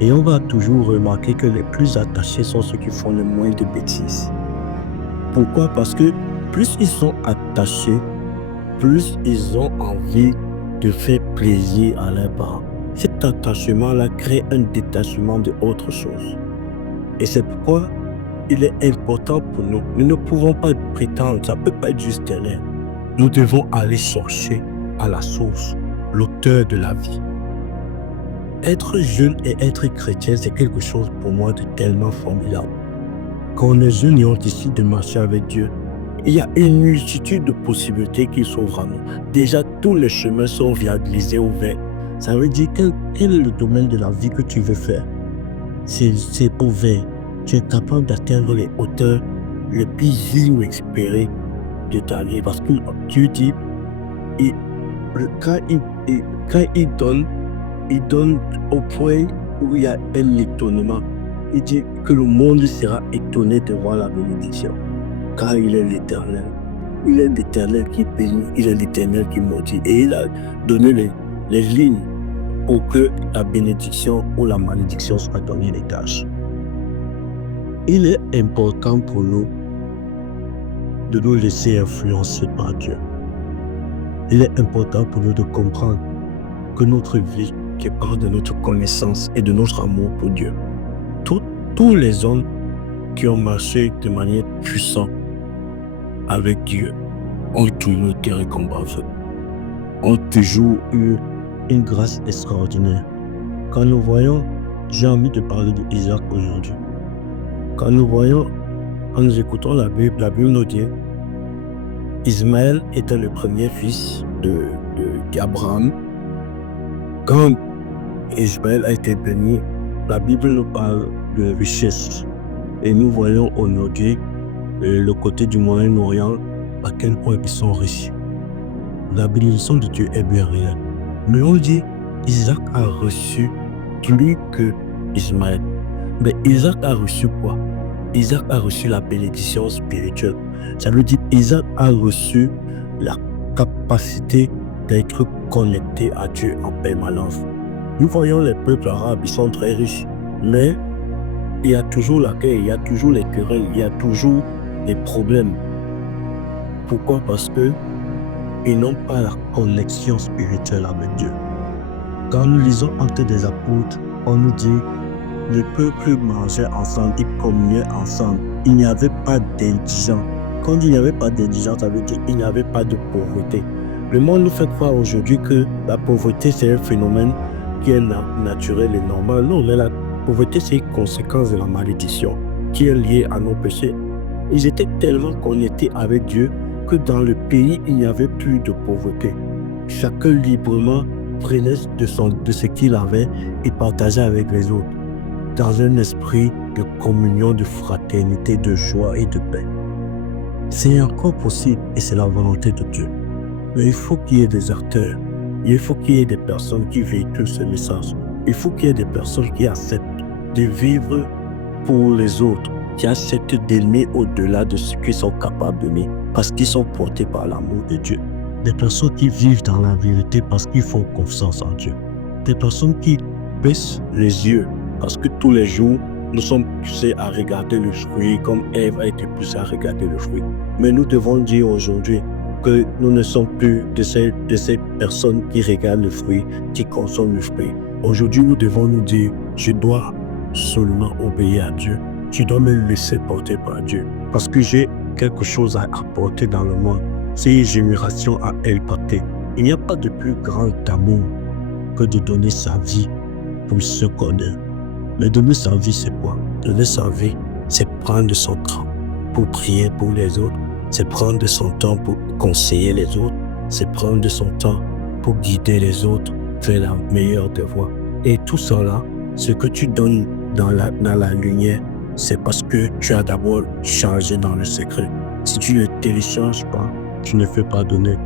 Et on va toujours remarquer que les plus attachés sont ceux qui font le moins de bêtises. Pourquoi? Parce que plus ils sont attachés, plus ils ont envie de faire plaisir à leurs parents. Cet attachement-là crée un détachement de autre chose. Et c'est pourquoi il est important pour nous. Nous ne pouvons pas prétendre, ça ne peut pas être juste l'air. Nous devons aller chercher à la source, l'auteur de la vie. Être jeune et être chrétien, c'est quelque chose pour moi de tellement formidable. Quand on est jeune et on décide de marcher avec Dieu, il y a une multitude de possibilités qui s'ouvrent à nous. Déjà, tous les chemins sont viabilisés, ouverts. Ça veut dire quel est le domaine de la vie que tu veux faire. C'est ouvert. Tu es capable d'atteindre les hauteurs les plus inespérées de ta vie. Parce que Dieu dit, quand il donne au point où il y a un étonnement. Il dit que le monde sera étonné de voir la bénédiction. Car il est l'Éternel. Il est l'Éternel qui bénit, il est l'Éternel qui maudit. Et il a donné les lignes pour que la bénédiction ou la malédiction soit ton héritage. Il est important pour nous de nous laisser influencer par Dieu. Il est important pour nous de comprendre que notre vie dépend de notre connaissance et de notre amour pour Dieu. Tous les hommes qui ont marché de manière puissante avec Dieu ont toujours été récompensés, ont toujours eu une grâce extraordinaire. Quand nous voyons, j'ai envie de parler d'Isaac aujourd'hui. Quand nous voyons, en nous écoutant la Bible nous dit Ismaël était le premier fils d'Abraham. Quand Ismaël a été béni, la Bible nous parle de richesse. Et nous voyons aujourd'hui le côté du Moyen-Orient à quel point ils sont riches. La bénédiction de Dieu est bien réelle. Mais on dit Isaac a reçu plus que Ismaël. Mais Isaac a reçu quoi? Isaac a reçu la bénédiction spirituelle. Ça veut dire Isaac a reçu la capacité d'être connecté à Dieu en permanence. Nous voyons les peuples arabes, ils sont très riches, mais il y a toujours la guerre, il y a toujours les querelles, il y a toujours des problèmes. Pourquoi? Parce que ils n'ont pas la connexion spirituelle avec Dieu. Quand nous lisons Actes des Apôtres, on nous dit le peuple mangeait ensemble, ils communiaient ensemble. Il n'y avait pas d'indigents. Quand il n'y avait pas d'indigents, ça veut dire qu'il n'y avait pas de pauvreté. Le monde nous fait croire aujourd'hui que la pauvreté, c'est un phénomène qui est naturel et normal. Non, mais la pauvreté, c'est une conséquence de la malédiction qui est liée à nos péchés. Ils étaient tellement connectés avec Dieu que dans le pays, il n'y avait plus de pauvreté. Chacun librement prenait de ce qu'il avait et partageait avec les autres, dans un esprit de communion, de fraternité, de joie et de paix. C'est encore possible et c'est la volonté de Dieu. Mais il faut qu'il y ait des acteurs. Il faut qu'il y ait des personnes qui véhiculent ce message. Il faut qu'il y ait des personnes qui acceptent de vivre pour les autres, qui acceptent d'aimer au-delà de ce qu'ils sont capables d'aimer, parce qu'ils sont portés par l'amour de Dieu. Des personnes qui vivent dans la vérité parce qu'ils font confiance en Dieu. Des personnes qui baissent les yeux parce que tous les jours, nous sommes poussés à regarder le fruit comme Ève a été poussée à regarder le fruit. Mais nous devons dire aujourd'hui que nous ne sommes plus de ces personnes qui regardent le fruit, qui consomment le fruit. Aujourd'hui, nous devons nous dire, je dois seulement obéir à Dieu. Je dois me laisser porter par Dieu. Parce que j'ai quelque chose à apporter dans le monde. C'est une génération à impacter. Il n'y a pas de plus grand amour que de donner sa vie pour ce qu'on aime. Mais donner sa vie, c'est quoi? Donner sa vie, c'est prendre son temps pour prier pour les autres. C'est prendre son temps pour conseiller les autres. C'est prendre son temps pour guider les autres vers la meilleure des voies. Et tout cela, ce que tu donnes dans la lumière, c'est parce que tu as d'abord chargé dans le secret. Si tu ne télécharges pas, tu ne fais pas donner.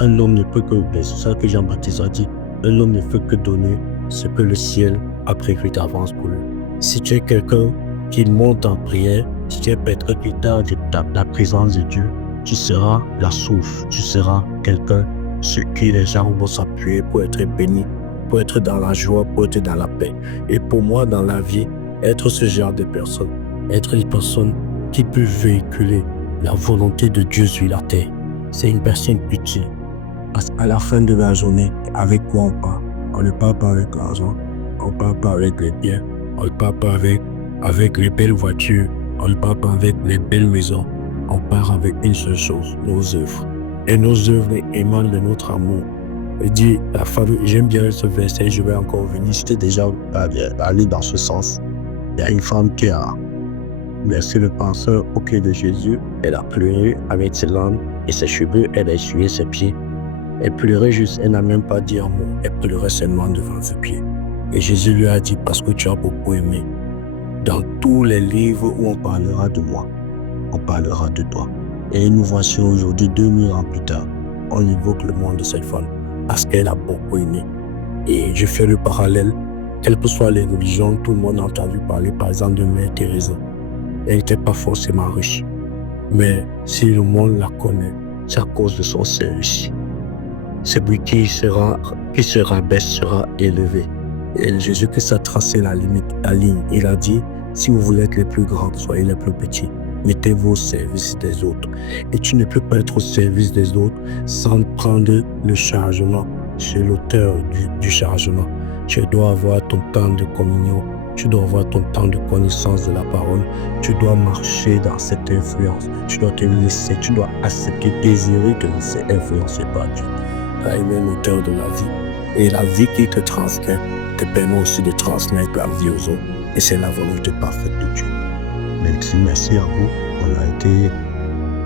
Un homme ne peut que, c'est ça que Jean-Baptiste a dit, un homme ne peut que donner ce que le ciel a prévu d'avance pour lui. Si tu es quelqu'un qui monte en prière, si tu es quelqu'un qui tarde la présence de Dieu, tu seras la source, tu seras quelqu'un sur qui les gens vont s'appuyer pour être bénis, pour être dans la joie, pour être dans la paix. Et pour moi, dans la vie, être ce genre de personne, être une personne qui peut véhiculer la volonté de Dieu sur la terre, c'est une personne utile. Parce qu'à la fin de la journée, avec quoi on part? On ne part pas avec l'argent, on ne part pas avec les biens, on ne part pas avec les belles voitures, on ne part pas avec les belles maisons. On part avec une seule chose, nos œuvres. Et nos œuvres émanent de notre amour. Je dis, la famille, j'aime bien ce verset, je vais encore venir. J'étais déjà allé dans ce sens. Il y a une femme qui a versé le panseur au pied de Jésus. Elle a pleuré avec ses larmes et ses cheveux. Elle a essuyé ses pieds. Elle pleurait juste, elle n'a même pas dit un mot. Elle pleurait seulement devant ses pieds. Et Jésus lui a dit, parce que tu as beaucoup aimé. Dans tous les livres où on parlera de moi, on parlera de toi. Et nous voici aujourd'hui, 2000 ans plus tard, on évoque le monde de cette femme parce qu'elle a beaucoup aimé. Et je fais le parallèle, quelles que soient les religions, tout le monde a entendu parler par exemple de Mère Teresa. Elle n'était pas forcément riche. Mais si le monde la connaît, c'est à cause de son service. celui qui se rabaisse sera élevé. Et Jésus-Christ a tracé la ligne. Il a dit, si vous voulez être les plus grands, soyez les plus petits. Mettez-vous au service des autres. Et tu ne peux pas être au service des autres sans prendre le chargement chez l'auteur du chargement. Tu dois avoir ton temps de communion. Tu dois avoir ton temps de connaissance de la parole. Tu dois marcher dans cette influence. Tu dois te laisser, tu dois accepter, désirer te laisser influencer par Dieu. Car il est l'auteur de la vie. Et la vie qui te transmet te permet aussi de transmettre la vie aux autres. Et c'est la volonté parfaite de Dieu. Merci à vous.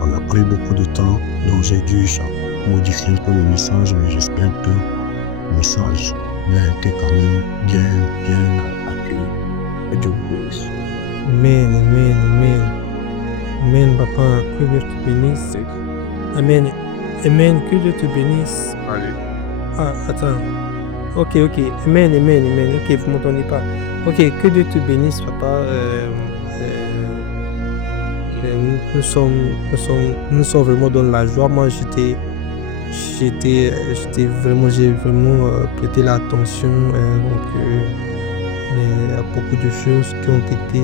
On a pris beaucoup de temps, donc j'ai dû modifier un peu le message, mais j'espère que le message a été quand même bien accueilli. Et Dieu vous bénisse. Amen, amen, amen. Amen, papa, que Dieu te bénisse. Amen, amen, que Dieu te bénisse. Allez. Ah, attends. Ok. Amen, amen, amen. Ok, vous m'entendez pas. Ok, que Dieu te bénisse, papa. Nous sommes vraiment dans la joie. Moi, j'ai vraiment prêté l'attention. Il y a beaucoup de choses qui ont été,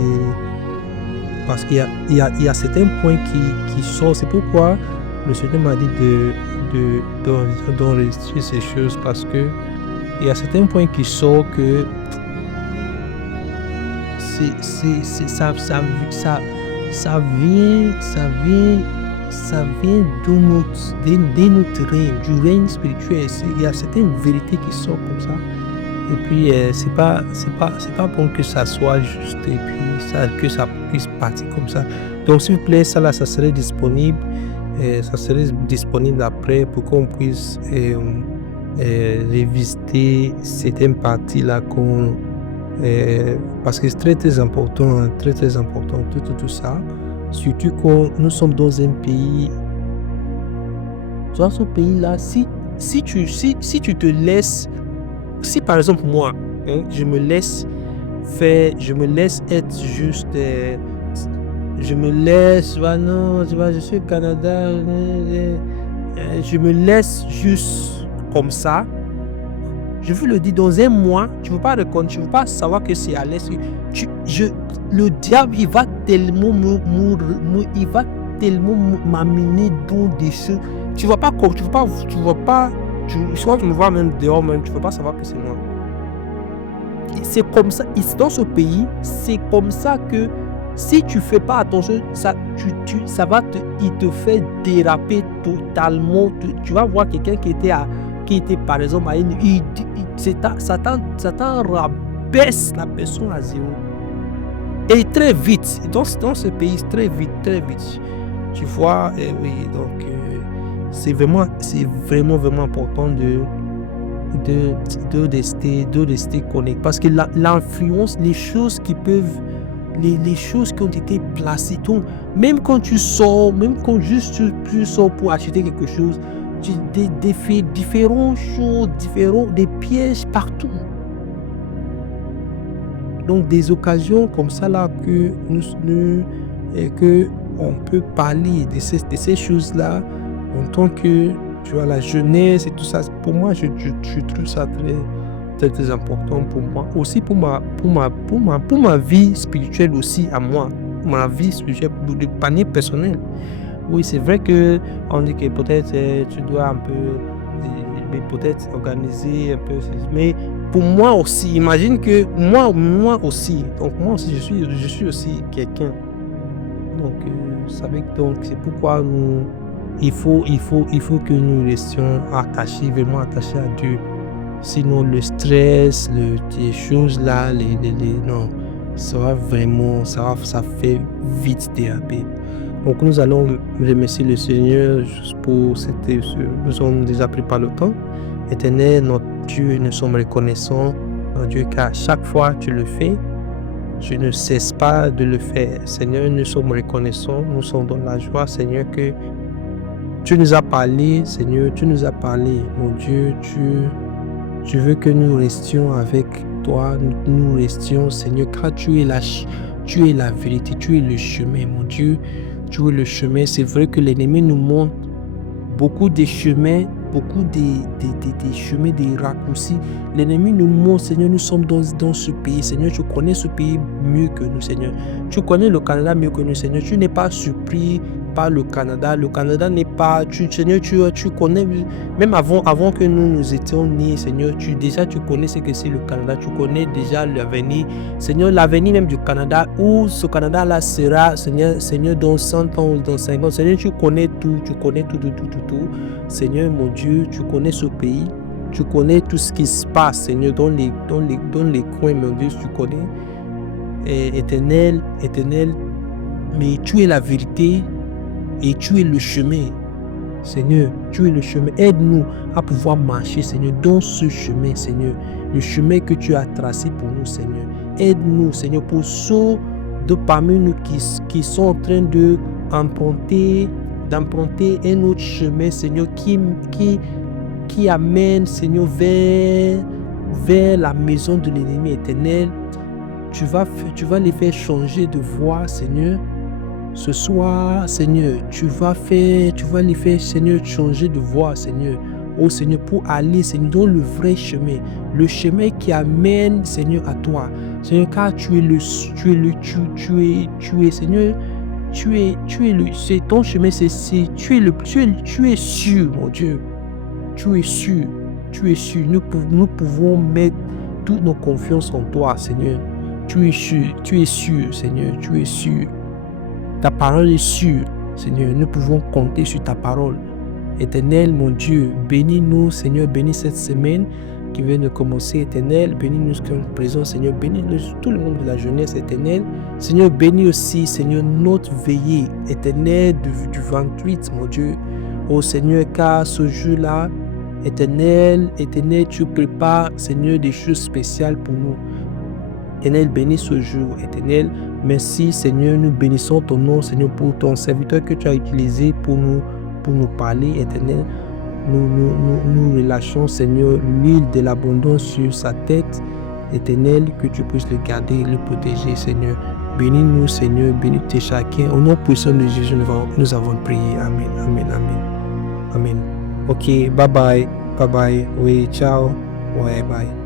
parce qu'il y a certains points qui sortent. C'est pourquoi le Seigneur m'a dit d'enregistrer ces choses, parce que il y a certains points qui sortent que ça vient de notre règne, du règne spirituel. Il y a certaines vérités qui sortent comme ça. Et puis c'est pas bon que ça soit juste et puis que ça puisse partir comme ça. Donc s'il vous plaît, ça serait disponible. Ça serait disponible après pour qu'on puisse revisiter certaines parties là parce que c'est très important, tout ça. Surtout quand nous sommes dans un pays. Dans ce pays-là, si tu te laisses, si par exemple moi, je me laisse être juste, je me laisse, je suis au Canada, je me laisse juste comme ça. Je veux le dire, dans un mois, tu ne veux pas reconnaître, tu ne veux pas savoir que c'est à l'est. Le diable, il va tellement m'amener dans des choses. Tu ne vois pas, soit tu me vois même dehors, même, tu ne veux pas savoir que c'est moi. C'est comme ça, dans ce pays, c'est comme ça que si tu ne fais pas attention, il te fait déraper totalement. Tu vas voir quelqu'un qui était par exemple à Satan rabaisse la personne à zéro. Et très vite, dans ce pays, très vite. Tu vois, oui, donc c'est vraiment important de rester connecté. Parce que l'influence, les choses qui ont été placées, même quand tu sors, même quand juste tu sors pour acheter quelque chose, des différentes choses, des pièges partout. Donc des occasions comme ça là que on peut parler de ces choses-là en tant que, tu vois, la jeunesse et tout ça. Pour moi, je trouve ça très important pour moi. Aussi pour ma vie spirituelle aussi à moi. Ma vie spirituelle, de panier personnel. Oui, c'est vrai que on dit que peut-être tu dois un peu, peut-être organiser un peu, mais pour moi aussi, imagine que moi aussi, donc moi aussi je suis aussi quelqu'un. Donc vous savez, donc c'est pourquoi il faut que nous restions attachés, vraiment attachés à Dieu. Sinon le stress, les choses là, non, ça fait vite déraper. Donc nous allons remercier le Seigneur pour nous sommes déjà pris par le temps. Éternel, notre Dieu, nous sommes reconnaissants, notre Dieu, car chaque fois tu le fais, je ne cesse pas de le faire. Seigneur, nous sommes reconnaissants, nous sommes dans la joie, Seigneur, que tu nous as parlé, Seigneur, tu nous as parlé. Mon Dieu, tu veux que nous restions avec toi, nous restions, Seigneur, car tu es la vérité, tu es le chemin, mon Dieu. Tu es le chemin. C'est vrai que l'ennemi nous montre beaucoup de chemins beaucoup des chemins, des raccourcis. L'ennemi nous montre, Seigneur, nous sommes dans ce pays. Seigneur, tu connais ce pays mieux que nous, Seigneur. Tu connais le Canada mieux que nous, Seigneur. Tu n'es pas surpris par le Canada. Le Canada n'est pas... Seigneur, tu connais, même avant que nous étions nés, Seigneur, tu connais ce que c'est le Canada. Tu connais déjà l'avenir. Seigneur, l'avenir même du Canada, où ce Canada-là sera, Seigneur, dans 100 ans ou dans 50 ans. Seigneur, tu connais tout. Tu connais tout. Seigneur, mon Dieu, tu connais ce pays. Tu connais tout ce qui se passe, Seigneur, dans les coins, mon Dieu, tu connais. Éternel, mais tu es la vérité et tu es le chemin. Seigneur, tu es le chemin. Aide-nous à pouvoir marcher, Seigneur, dans ce chemin, Seigneur. Le chemin que tu as tracé pour nous, Seigneur. Aide-nous, Seigneur, pour ceux de parmi nous qui sont en train d'emprunter un autre chemin, Seigneur, qui amène, Seigneur, vers la maison de l'ennemi éternel. Tu vas les faire changer de voie, Seigneur. Ce soir, Seigneur, tu vas les faire, Seigneur, changer de voie, Seigneur. Oh Seigneur, pour aller, Seigneur, dans le vrai chemin. Le chemin qui amène, Seigneur, à toi. Seigneur, car Seigneur, c'est ton chemin, tu es sûr, mon Dieu. Tu es sûr. Nous pouvons mettre toute nos confiances en toi, Seigneur. Tu es sûr, Seigneur, tu es sûr. Ta parole est sûre, Seigneur. Nous pouvons compter sur ta parole. Éternel, mon Dieu, bénis-nous, Seigneur, bénis cette semaine qui vient de commencer, éternel. Bénis-nous qui sommes présents, Seigneur. Bénis tout le monde de la jeunesse, éternel. Seigneur, bénis aussi, Seigneur, notre veillée, éternel, du 28, mon Dieu. Oh Seigneur, car ce jour-là, éternel, tu prépares, Seigneur, des choses spéciales pour nous. Éternel, bénis ce jour, éternel. Merci, Seigneur, nous bénissons ton nom, Seigneur, pour ton serviteur que tu as utilisé pour nous parler, éternel. Nous relâchons, Seigneur, l'huile de l'abondance sur sa tête, éternel, que tu puisses le garder et le protéger, Seigneur. Bénis-nous, Seigneur, bénis chacun. Au nom puissant de Jésus, nous avons prié. Amen. Ok, bye bye. Oui, ciao. Ouais, bye.